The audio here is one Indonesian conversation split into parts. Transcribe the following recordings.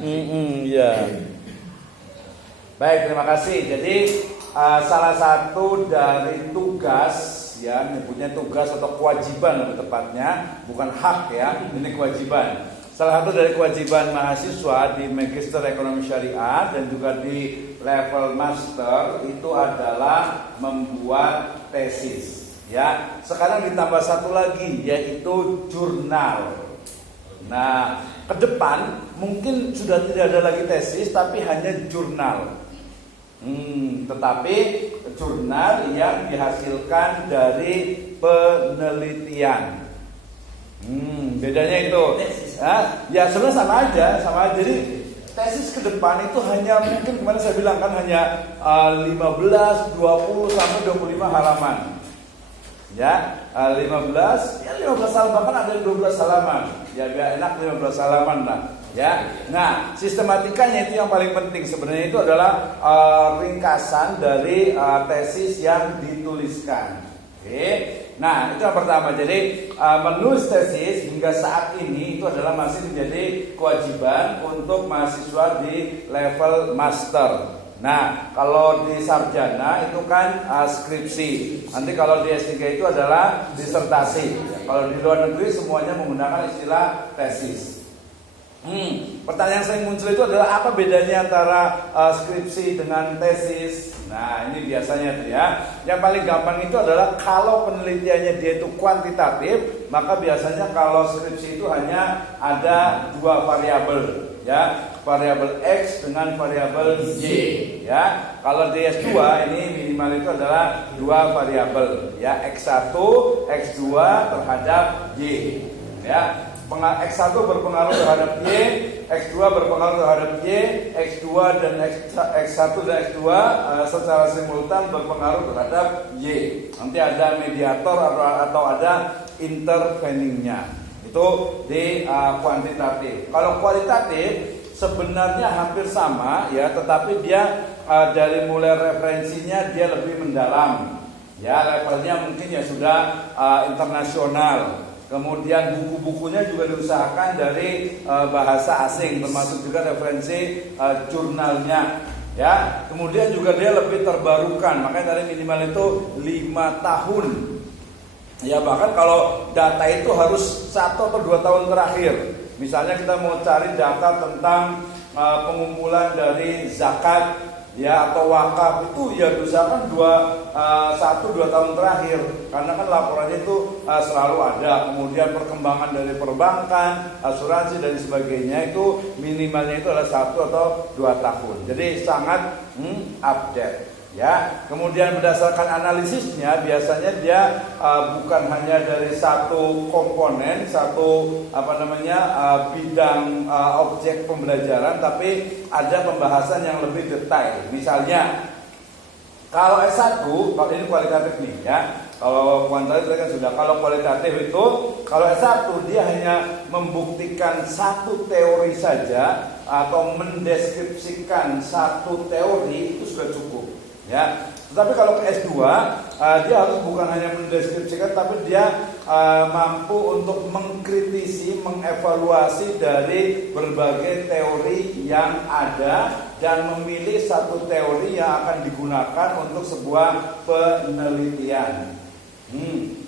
Ya. Baik, terima kasih. Jadi salah satu dari tugas, ya, nyebutnya tugas atau kewajiban lebih tepatnya, bukan hak ya, ini kewajiban. Salah satu dari kewajiban mahasiswa di Magister Ekonomi Syariah dan juga di level master itu adalah membuat tesis. Ya, sekarang ditambah satu lagi yaitu jurnal. Nah, ke depan mungkin sudah tidak ada lagi tesis tapi hanya jurnal. Tetapi jurnal yang dihasilkan dari penelitian. Bedanya itu. Ya sebenarnya sama aja. Jadi tesis ke depan itu hanya mungkin kemarin saya bilang kan hanya 15, 20 sampai 25 halaman. Ya, 15 halaman, bahkan ada yang 12 halaman. Ya biar enak 15 halaman lah. Ya, nah sistematikanya itu yang paling penting sebenarnya itu adalah ringkasan dari tesis yang dituliskan. Oke, nah itu yang pertama. Jadi menulis tesis hingga saat ini itu adalah masih menjadi kewajiban untuk mahasiswa di level master. Nah, kalau di sarjana itu kan skripsi. Nanti kalau di S3 itu adalah disertasi. Kalau di luar negeri semuanya menggunakan istilah tesis. Pertanyaan yang sering muncul itu adalah apa bedanya antara skripsi dengan tesis? Nah, ini biasanya tuh ya. Yang paling gampang itu adalah kalau penelitiannya dia itu kuantitatif, maka biasanya kalau skripsi itu hanya ada dua variabel, ya, variabel X dengan variabel Y, ya. Kalau di S2 ini minimal itu adalah dua variabel, ya, X1, X2 terhadap Y, ya. X1 berpengaruh terhadap Y, X2 berpengaruh terhadap Y, X2 dan X1 dan X2 secara simultan berpengaruh terhadap Y. Nanti ada mediator atau ada interveningnya. Itu di kuantitatif. Kalau kualitatif sebenarnya hampir sama ya, tetapi dia dari mulai referensinya dia lebih mendalam. Ya, levelnya mungkin ya sudah internasional. Kemudian buku-bukunya juga diusahakan dari bahasa asing, termasuk juga referensi jurnalnya. Ya, kemudian juga dia lebih terbarukan, makanya dari minimal itu 5 tahun. Ya, bahkan kalau data itu harus 1 atau 2 tahun terakhir. Misalnya kita mau cari data tentang pengumpulan dari zakat, ya, atau wakaf, itu ya diusahakan 1-2 tahun terakhir, karena kan laporannya itu selalu ada. Kemudian perkembangan dari perbankan, asuransi dan sebagainya itu minimalnya itu adalah 1 atau 2 tahun. Jadi sangat update. Ya, kemudian berdasarkan analisisnya biasanya dia bukan hanya dari satu komponen, satu bidang objek pembelajaran, tapi ada pembahasan yang lebih detail. Misalnya kalau S1, kalau ini kualitatif nih ya. Kalau kuantitatif kan sudah. Kalau kualitatif itu, kalau S1 dia hanya membuktikan satu teori saja atau mendeskripsikan satu teori itu sudah cukup. Ya, tetapi kalau ke S2 dia harus bukan hanya mendeskripsikan, tapi dia mampu untuk mengkritisi, mengevaluasi dari berbagai teori yang ada dan memilih satu teori yang akan digunakan untuk sebuah penelitian.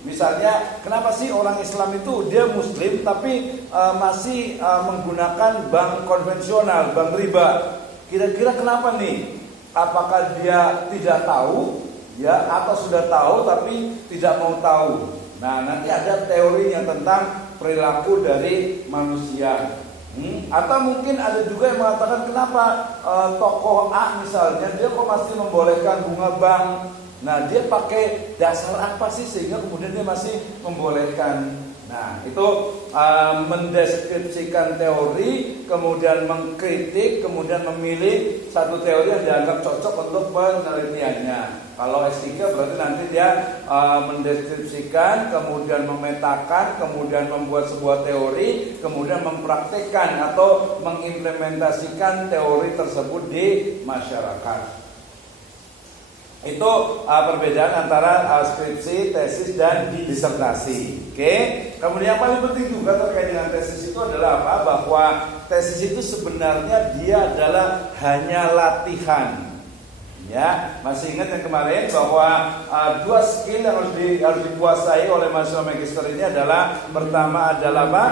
Misalnya, kenapa sih orang Islam itu dia Muslim tapi masih menggunakan bank konvensional, bank riba? Kira-kira kenapa nih? Apakah dia tidak tahu, ya, atau sudah tahu tapi tidak mau tahu? Nah, nanti ada teorinya tentang perilaku dari manusia. Atau mungkin ada juga yang mengatakan kenapa tokoh A misalnya dia kok masih membolehkan bunga bank. Nah, dia pakai dasar apa sih sehingga kemudian dia masih membolehkan? Nah, itu mendeskripsikan teori, kemudian mengkritik, kemudian memilih satu teori yang dianggap cocok untuk penelitiannya. Kalau S3 berarti nanti dia mendeskripsikan, kemudian memetakan, kemudian membuat sebuah teori, kemudian mempraktikkan atau mengimplementasikan teori tersebut di masyarakat. Itu perbedaan antara skripsi, tesis, dan disertasi. Oke. Kemudian yang paling penting juga terkait dengan tesis itu adalah apa? Bahwa tesis itu sebenarnya dia adalah hanya latihan. Ya, masih ingat yang kemarin bahwa dua skill yang harus dikuasai oleh mahasiswa magister ini adalah pertama adalah apa?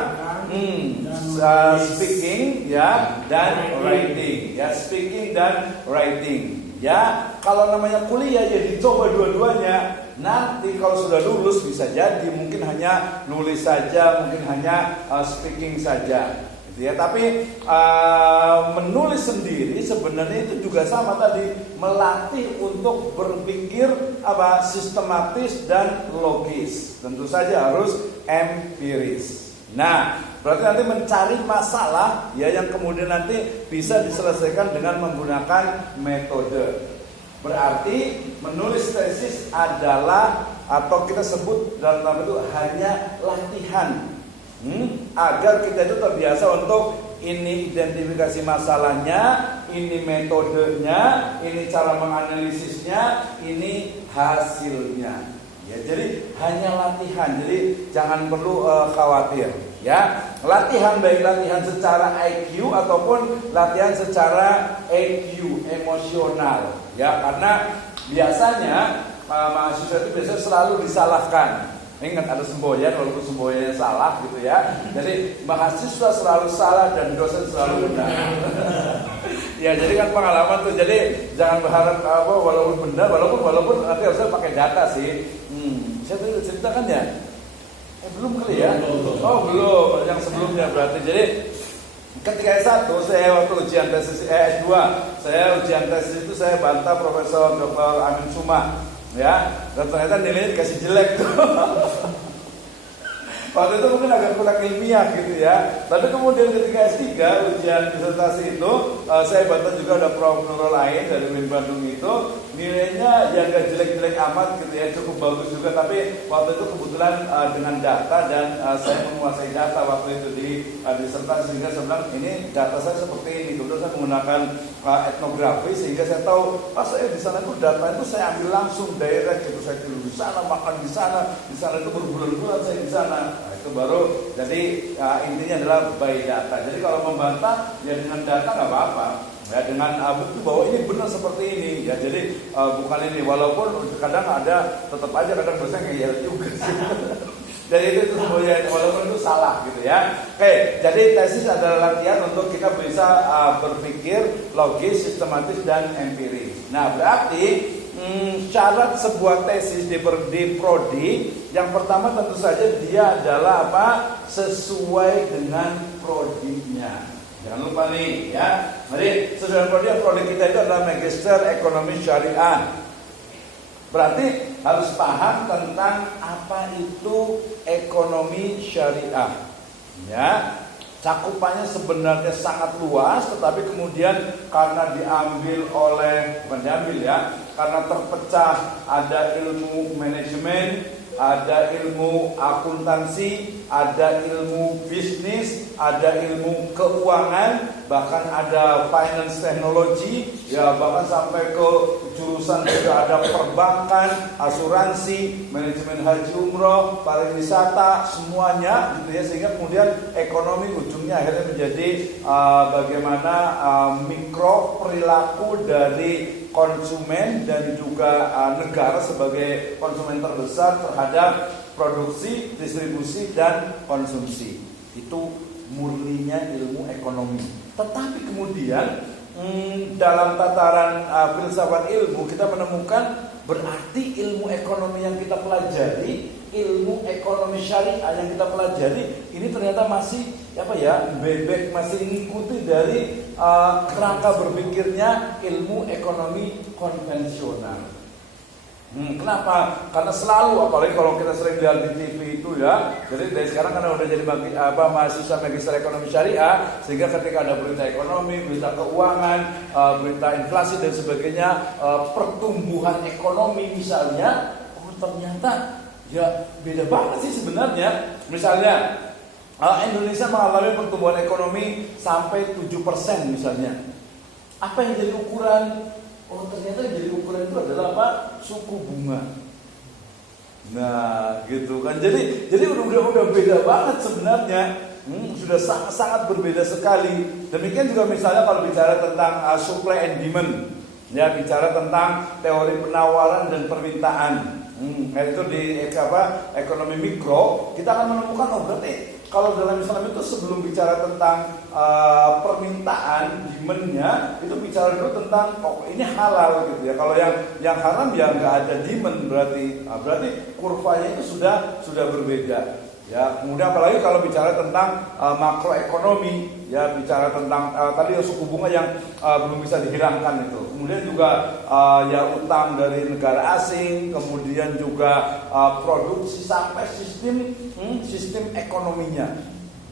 Speaking ya dan writing. Ya, speaking dan writing. Ya, kalau namanya kuliah ya dicoba dua-duanya. Nanti kalau sudah lulus bisa jadi mungkin hanya nulis saja, mungkin hanya speaking saja. Gitu ya. Tapi menulis sendiri sebenarnya itu juga sama tadi, melatih untuk berpikir sistematis dan logis. Tentu saja harus empiris. Nah, berarti nanti mencari masalah ya yang kemudian nanti bisa diselesaikan dengan menggunakan metode. Berarti menulis tesis adalah atau kita sebut dalam nama itu hanya latihan agar kita itu terbiasa untuk ini identifikasi masalahnya, ini metodenya, ini cara menganalisisnya, ini hasilnya. Ya, jadi hanya latihan, jadi jangan perlu khawatir. Ya, latihan baik latihan secara IQ ataupun latihan secara EQ, emosional. Ya, karena biasanya mahasiswa itu biasanya selalu disalahkan. Ingat ada semboyan, walaupun semboyannya salah gitu ya. Jadi mahasiswa selalu salah dan dosen selalu benar. Ya, jadi kan pengalaman tuh. Jadi jangan berharap walaupun benar, walaupun nanti harusnya pakai data sih. Saya tadi ceritakan ya. Belum kali ya? Oh belum, yang sebelumnya berarti. Jadi ketika S1 saya waktu ujian tesis S2 saya ujian tesis itu saya bantah Profesor Dr. Amin Suma, ya, dan ternyata nilainya dikasih jelek tuh. Waktu itu mungkin agak kurang ilmiah gitu ya. Tapi kemudian ketika S3 ujian disertasi itu saya bantah juga ada Prof. Nurul lain dari UIN Bandung itu, nilainya ya gak jelek-jelek amat gitu ya, cukup bagus juga. Tapi waktu itu kebetulan dengan data dan saya menguasai data waktu itu di disertasi, sehingga saya bilang ini data saya seperti ini. Kemudian saya menggunakan etnografi sehingga saya tahu saya di sana itu data itu saya ambil langsung direct gitu, saya tidur di sana, makan di sana itu berbulan-bulan saya di sana. Nah, itu baru jadi intinya adalah by data. Jadi kalau membantah ya dengan data nggak apa-apa. Ya, dengan bukti bahwa ini benar seperti ini. Ya, jadi bukan ini. Walaupun kadang ada tetap aja kadang dosen ngeyel juga sih. Jadi itu semuanya walaupun itu salah gitu ya. Oke, jadi tesis adalah latihan untuk kita bisa berpikir logis, sistematis dan empiris. Nah, berarti syarat sebuah tesis di prodi yang pertama tentu saja dia adalah apa? Sesuai dengan prodinya. Jangan lupa nih ya. Mari sesuai dengan prodi kita itu adalah Magister Ekonomi Syariah. Berarti harus paham tentang apa itu ekonomi syariah. Ya. Cakupannya sebenarnya sangat luas, tetapi kemudian karena bukan diambil ya, karena terpecah, ada ilmu manajemen, ada ilmu akuntansi, ada ilmu bisnis, ada ilmu keuangan, bahkan ada finance technology, ya bahkan sampai ke jurusan juga ada perbankan, asuransi, manajemen haji umroh, pariwisata, semuanya gitu ya, sehingga kemudian ekonomi ujungnya akhirnya menjadi bagaimana mikro perilaku dari konsumen dan juga negara sebagai konsumen terbesar terhadap produksi, distribusi dan konsumsi. Itu murninya ilmu ekonomi. Tetapi kemudian dalam tataran filsafat ilmu kita menemukan berarti ilmu ekonomi yang kita pelajari, ilmu ekonomi syariah yang kita pelajari ini ternyata masih bebek, masih mengikuti dari kerangka berpikirnya ilmu ekonomi konvensional. Kenapa? Karena selalu, apalagi kalau kita sering lihat di TV itu ya. Jadi dari sekarang karena udah jadi mahasiswa magister ekonomi syariah, sehingga ketika ada berita ekonomi, berita keuangan, berita inflasi dan sebagainya, pertumbuhan ekonomi misalnya, ternyata ya beda banget sih sebenarnya. Misalnya Indonesia mengalami pertumbuhan ekonomi sampai 7% misalnya. Apa yang jadi ukuran Oh ternyata yang jadi ukuran itu adalah apa? Suku bunga. Nah gitu kan. Jadi udah beda banget sebenarnya. Sudah sangat berbeda sekali. Demikian juga misalnya kalau bicara tentang supply and demand, ya bicara tentang teori penawaran dan permintaan. Itu di ekonomi mikro kita akan menemukan berarti kalau dalam Islam itu sebelum bicara tentang permintaan demand-nya itu bicara dulu tentang ini halal gitu ya. Kalau yang haram ya nggak ada demand berarti kurvanya itu sudah berbeda. Ya, kemudian apalagi kalau bicara tentang makroekonomi, ya bicara tentang tadi suku bunga yang belum bisa dihilangkan itu. Kemudian juga ya utang dari negara asing, kemudian juga produksi sampai sistem ekonominya.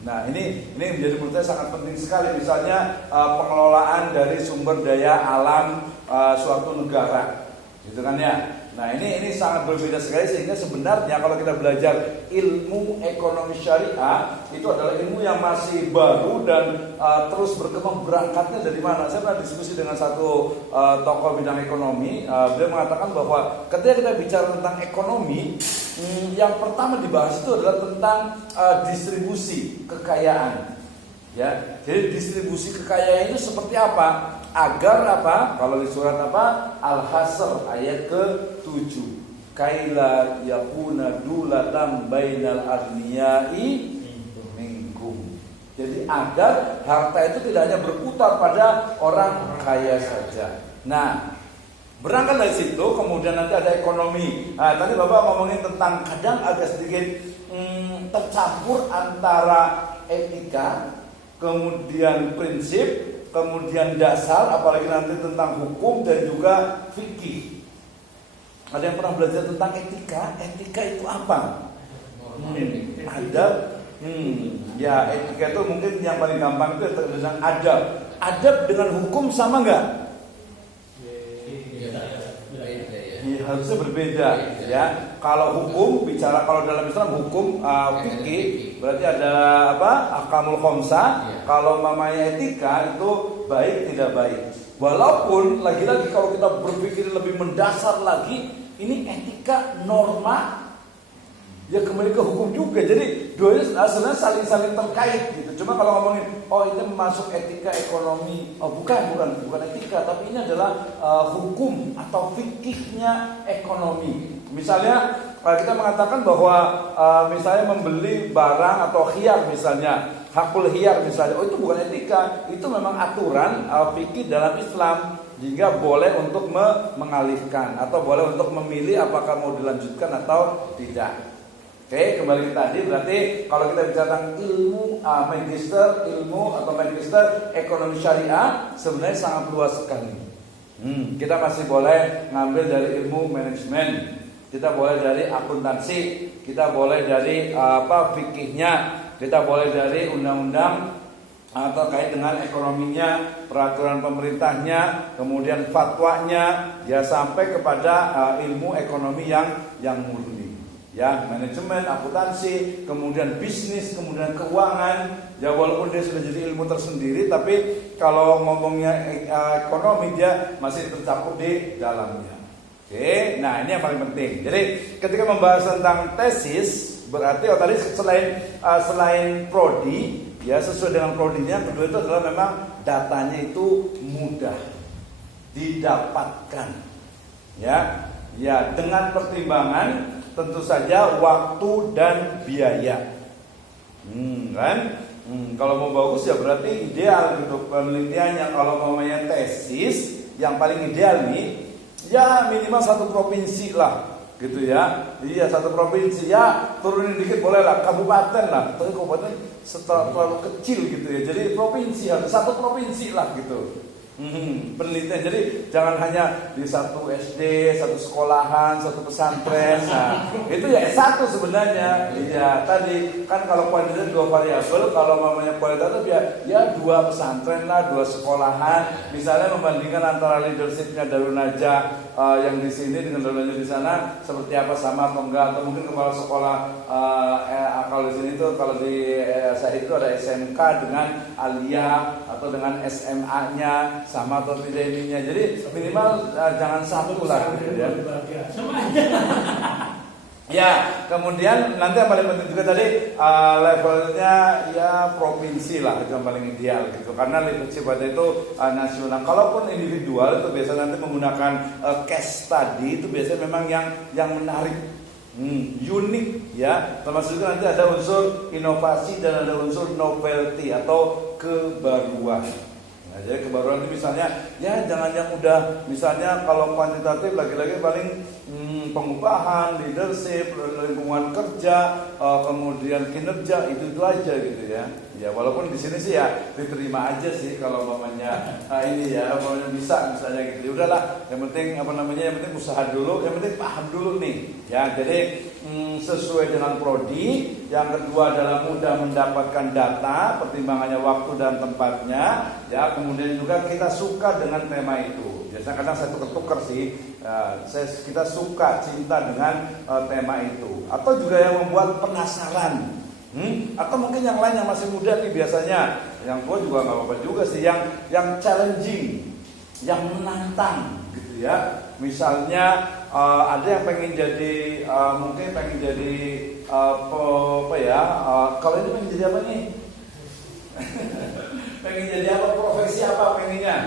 Nah, ini menjadi menurut saya sangat penting sekali. Misalnya pengelolaan dari sumber daya alam suatu negara, gitu kan ya. Nah ini sangat berbeda sekali sehingga sebenarnya kalau kita belajar ilmu ekonomi syariah itu adalah ilmu yang masih baru dan terus berkembang. Berangkatnya dari mana? Saya pernah diskusi dengan satu tokoh bidang ekonomi. Beliau mengatakan bahwa ketika kita bicara tentang ekonomi, yang pertama dibahas itu adalah tentang distribusi kekayaan. Ya, jadi distribusi kekayaan itu seperti apa? Agar apa? Kalau di surat apa? Al-Hasr ayat ke-7. Kaila yakuna dulatan bainal aghniyai minkum. Jadi agar harta itu tidak hanya berputar pada orang kaya saja. Nah, berangkat dari situ kemudian nanti ada ekonomi. Nah, tadi Bapak ngomongin tentang kadang agak sedikit tercampur antara etika, kemudian prinsip, kemudian dasar, apalagi nanti tentang hukum dan juga fikih. Ada yang pernah belajar tentang etika? Etika itu apa? Adab. Ya etika itu mungkin yang paling gampang itu tentang adab. Adab dengan hukum sama nggak? Ya, harusnya berbeda ya. Kalau hukum bicara, kalau dalam Islam hukum fikih berarti ada apa? Ahkamul khamsah. Kalau mamanya etika itu baik tidak baik. Walaupun lagi-lagi kalau kita berpikir lebih mendasar lagi, ini etika norma ya kembali ke hukum juga. Jadi dua-duanya sebenarnya saling terkait gitu. Cuma kalau ngomongin ini masuk etika ekonomi, bukan etika, tapi ini adalah hukum atau fikihnya ekonomi. Misalnya kita mengatakan bahwa misalnya membeli barang atau khiyar misalnya, hakul khiyar misalnya, itu bukan etika, itu memang aturan fikih dalam Islam. Hingga boleh untuk mengalihkan atau boleh untuk memilih apakah mau dilanjutkan atau tidak. Oke, kembali ke tadi, berarti kalau kita bicara tentang ilmu magister ekonomi syariah sebenarnya sangat luas sekali. Kita masih boleh ngambil dari ilmu manajemen, kita boleh dari akuntansi, kita boleh dari fikihnya, kita boleh dari undang-undang terkait dengan ekonominya, peraturan pemerintahnya, kemudian fatwanya, ya sampai kepada ilmu ekonomi yang murni. Ya, manajemen, akuntansi, kemudian bisnis, kemudian keuangan. Ya walaupun dia sudah jadi ilmu tersendiri, tapi kalau ngomongnya ekonomi dia masih tercakup di dalamnya. Oke, nah ini yang paling penting. Jadi ketika membahas tentang tesis, berarti tadi selain prodi, ya sesuai dengan prodinya, kedua itu adalah memang datanya itu mudah didapatkan. Ya dengan pertimbangan tentu saja waktu dan biaya. Kalau mau bagus ya berarti ideal gitu penelitiannya. Kalau mau tesis yang paling ideal nih, ya minimal satu provinsi lah, gitu ya. Iya satu provinsi ya, turunin dikit boleh lah, kabupaten lah. Tapi kabupaten terlalu kecil gitu ya. Jadi provinsi harus satu provinsi lah gitu. Penelitian, jadi jangan hanya di satu SD, satu sekolahan, satu pesantren. Nah, itu ya S1 sebenarnya. Iya, tadi kan kalau kuantitas dua variabel, kalau namanya kualitatif ya dua pesantren lah, dua sekolahan. Misalnya membandingkan antara leadershipnya Darun Najah yang di sini dengan Darun Najah di sana seperti apa, sama atau enggak, atau mungkin kepala sekolah kalau di sini tuh, kalau di saya itu ada SMK dengan Aliyah atau dengan SMA-nya sama atau tidak ininya. Jadi minimal jangan satu lah gitu ya. Ya, kemudian nanti yang paling penting juga tadi levelnya ya provinsi lah, itu yang paling ideal gitu. Karena leadership itu nasional. Kalaupun individual itu biasanya nanti menggunakan case study itu biasanya memang yang menarik, unik ya. Termasuk juga nanti ada unsur inovasi dan ada unsur novelty atau kebaruan. Nah, jadi kebaruan itu misalnya ya jangan yang udah misalnya kalau kuantitatif lagi-lagi paling pengupahan, leadership, lingkungan kerja, kemudian kinerja itu aja gitu ya. Ya walaupun di sini sih ya diterima aja sih kalau mamanya ini ya kalau bisa misalnya gitu. Ya udahlah, yang penting yang penting usaha dulu, yang penting paham dulu nih. Ya jadi sesuai dengan prodi. Yang kedua adalah mudah mendapatkan data, pertimbangannya waktu dan tempatnya. Ya kemudian juga kita suka dengan tema itu. Biasanya kadang saya tukar sih, kita suka cinta dengan tema itu. Atau juga yang membuat penasaran. Atau mungkin yang lain yang masih muda nih biasanya, yang tua juga nggak apa-apa juga sih, yang challenging, yang menantang gitu ya. Misalnya ada yang pengen jadi mungkin pengen jadi apa ya? Kalau ini pengen jadi apa nih? Pengen jadi apa? Profesi apa pengennya?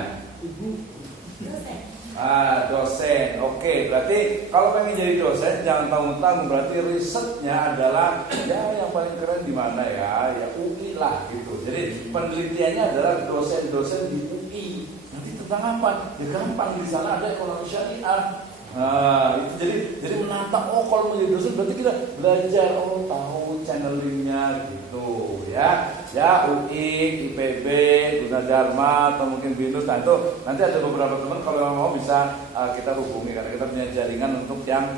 Dosen. Oke, berarti kalau pengen jadi dosen jangan tanggung-tanggung, berarti risetnya adalah ya yang paling keren di mana ya UI lah gitu. Jadi penelitiannya adalah dosen-dosen di UI. Nanti tentang apa? Ya gampang, di sana ada ekonomi syariah. Itu jadi menantang. Oh kalau mau jadi dosen berarti kita belajar tahu channelingnya gitu ya. Ya UI, IPB, Gunadarma atau mungkin BINUS. Nah itu nanti ada beberapa teman kalau mau bisa kita hubungi karena kita punya jaringan untuk yang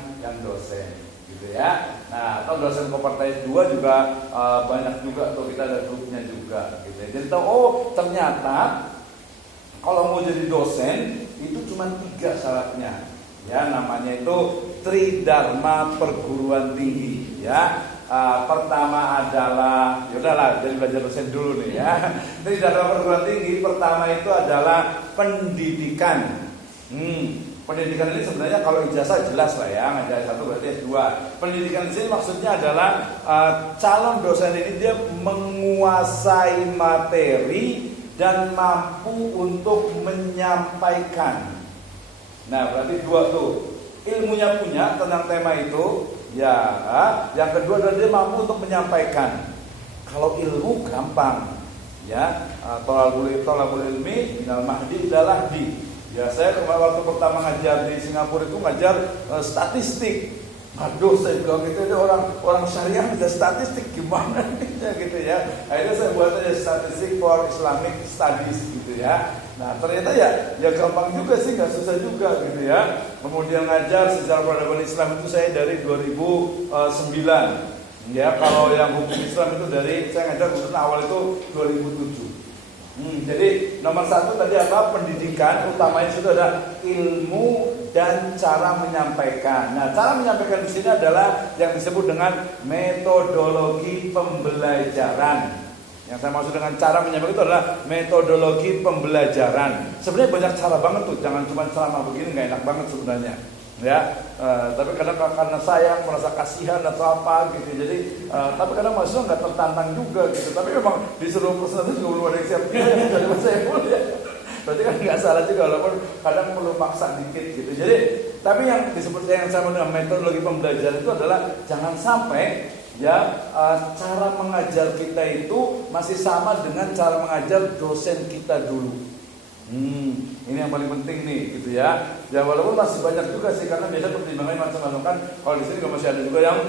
dosen gitu ya. Nah atau dosen Kopertais 2 juga banyak juga tuh, kita ada grupnya juga gitu ya. Jadi tahu ternyata kalau mau jadi dosen itu cuma 3 syaratnya. Ya namanya itu Tridharma Perguruan Tinggi ya. Pertama adalah yaudahlah jadi belajar dosen dulu nih ya. Tridharma Perguruan Tinggi pertama itu adalah pendidikan. Pendidikan ini sebenarnya kalau ijazah jelas lah ya, ngajar 1 berarti S2. Pendidikan di sini maksudnya adalah calon dosen ini dia menguasai materi dan mampu untuk menyampaikan. Nah berarti 2 tuh, ilmunya punya tentang tema itu ya. Yang kedua adalah dia mampu untuk menyampaikan. Kalau ilmu gampang ya, tolabul ilmi minal mahdi ilal lahdi. Ya saya waktu pertama ngajar di Singapura itu ngajar statistik. Aduh saya bilang gitu, ada orang syariah bisa statistik gimana gitu ya. Akhirnya saya buat aja statistik for Islamic Studies gitu ya. Nah ternyata ya gampang juga sih, nggak susah juga gitu ya. Kemudian ngajar sejarah peradaban Islam itu saya dari 2009. Ya kalau yang hukum Islam itu saya ngajar kebetulan awal itu 2007. Jadi nomor 1 tadi apa? Pendidikan, utamanya itu ada ilmu dan cara menyampaikan. Nah, cara menyampaikan di sini adalah yang disebut dengan metodologi pembelajaran. Yang saya maksud dengan cara menyampaikan itu adalah metodologi pembelajaran. Sebenarnya banyak cara banget tuh, jangan cuma ceramah begini nggak enak banget sebenarnya. Ya, tapi kadang karena saya merasa kasihan atau apa gitu, jadi tapi kadang mahasiswa nggak tertantang juga gitu. Tapi memang disuruh presentasi juga belum ada yang siap. Jadi saya ya. Berarti kan nggak salah juga, walaupun kadang perlu paksa dikit gitu. Jadi, tapi yang disebut yang sama dengan metodologi pembelajaran itu adalah jangan sampai ya cara mengajar kita itu masih sama dengan cara mengajar dosen kita dulu. Ini yang paling penting nih gitu ya. Ya walaupun masih banyak juga sih, karena biasa pertimbangannya macam-macam kan. Kalau di sini juga masih ada juga yang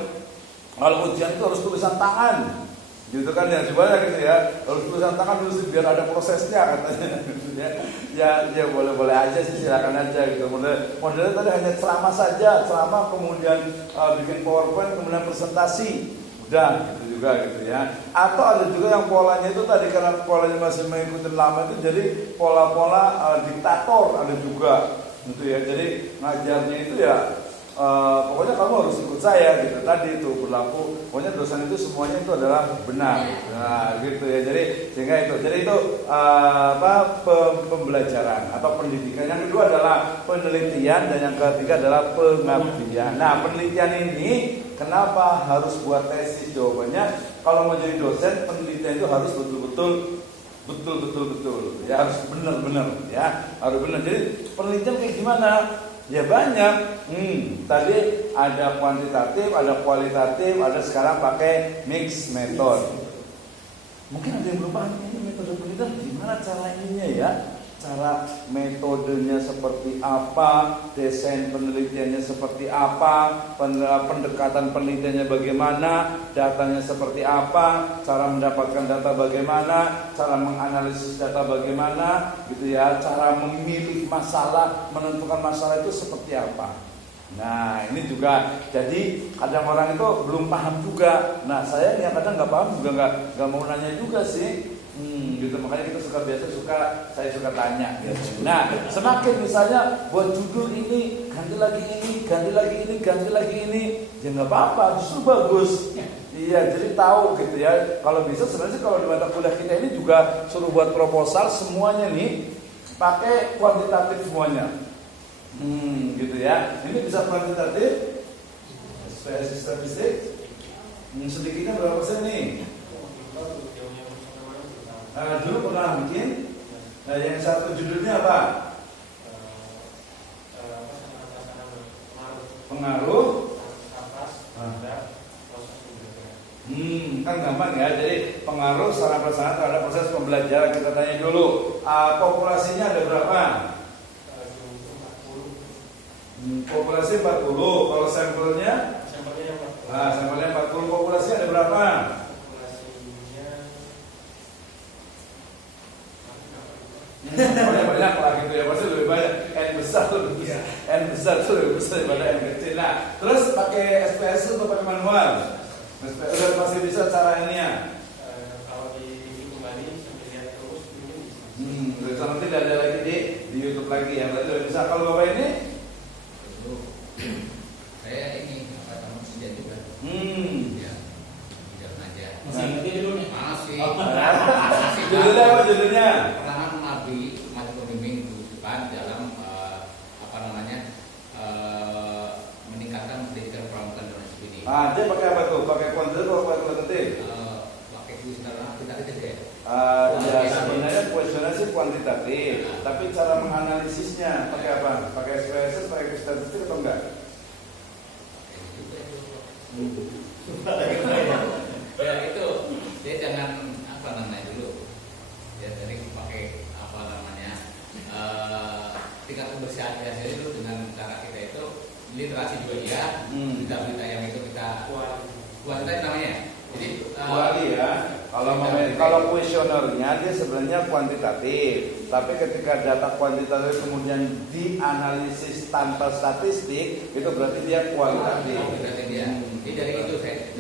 kalau ujian itu harus tulisan tangan, gitu kan ya, coba gitu ya, harus tulisan tangan dulu biar ada prosesnya katanya. Gitu ya boleh aja sih, silakan aja gitu. Modelnya tadi hanya ceramah saja, ceramah kemudian bikin PowerPoint kemudian presentasi. Udah gitu juga gitu ya. Atau ada juga yang polanya itu tadi karena polanya masih mengikuti lama itu jadi pola-pola diktator ada juga gitu ya. Jadi ngajarnya itu ya pokoknya kamu harus ikut saya gitu tadi itu berlaku. Pokoknya dosen itu semuanya itu adalah benar. Nah, gitu ya. Jadi sehingga jadi itu pembelajaran atau pendidikan. Yang kedua adalah penelitian dan yang ketiga adalah pengabdian. Nah, penelitian ini kenapa harus buat tesis? Jawabannya kalau mau jadi dosen, penelitian itu harus betul ya, harus benar-benar ya, harus benar. Jadi penelitian kayak gimana? Ya banyak. Tadi ada kuantitatif, ada kualitatif, ada sekarang pakai mix method. Mungkin ada yang belum paham ini metode penelitian gimana cara ininya ya? Cara metodenya seperti apa, desain penelitiannya seperti apa, pendekatan penelitiannya bagaimana, datanya seperti apa, cara mendapatkan data bagaimana, cara menganalisis data bagaimana, gitu ya, cara memilih masalah, menentukan masalah itu seperti apa. Nah ini juga, jadi kadang orang itu belum paham juga. Nah saya yang kadang nggak paham juga nggak mau nanya juga sih. Gitu makanya kita saya suka tanya gitu. Nah semakin misalnya buat judul ini ganti lagi ini ya nggak apa-apa, justru bagus. Iya, jadi tahu gitu ya. Kalau bisa sebenarnya kalau di mata kuliah kita ini juga suruh buat proposal semuanya nih pakai kuantitatif semuanya. Gitu ya. Ini bisa kuantitatif, statistik. Sedikitnya berapa persen nih? Dulu pernah bikin. Yang satu judulnya apa? Pengaruh. Kan gampang ya. Jadi pengaruh secara pelaksanaan terhadap proses pembelajaran. Kita tanya dulu, populasinya ada berapa? Populasi 40. Kalau sampelnya? Sampelnya 40. Populasi ada berapa? Banyak lah gitu ya, pasti lebih banyak. N besar tuh lebih besar daripada N kecil. Nah, terus pakai SPS atau pakai manual? Udah masih bisa cara ini ya. Kalau di kembali sampai lihat terus ini. Terus nanti ada lagi di YouTube lagi ya. Berarti udah bisa. Kalau Bapak ini? Saya ini kamu sudah juga. Ya. Tidak aja. Masih judulnya. Masih. Judulnya apa judulnya? Peranan Nabi umat pembimbing rujukan dalam meningkatkan pendidikan pramuka dan sebagainya. Dia pakai apa tuh? Pakai kuantitatif atau kualitatif? Pakai kuantitatif ya. Ya sebenarnya kuesioner sih kuantitatif, tapi cara menganalisisnya pakai apa? Pakai SPSS, pakai statistik atau enggak? Ya itu, dia jangan dulu. Ya tadi pakai tingkat kebersihan biasanya dulu dengan cara kita itu literasi juga ya, berita yang itu kita kualitas namanya. Jadi ya. Kalau kuesionernya dia sebenarnya kuantitatif, tapi ketika data kuantitatif kemudian dianalisis tanpa statistik, itu berarti dia kualitatif. Jadi dari itu saya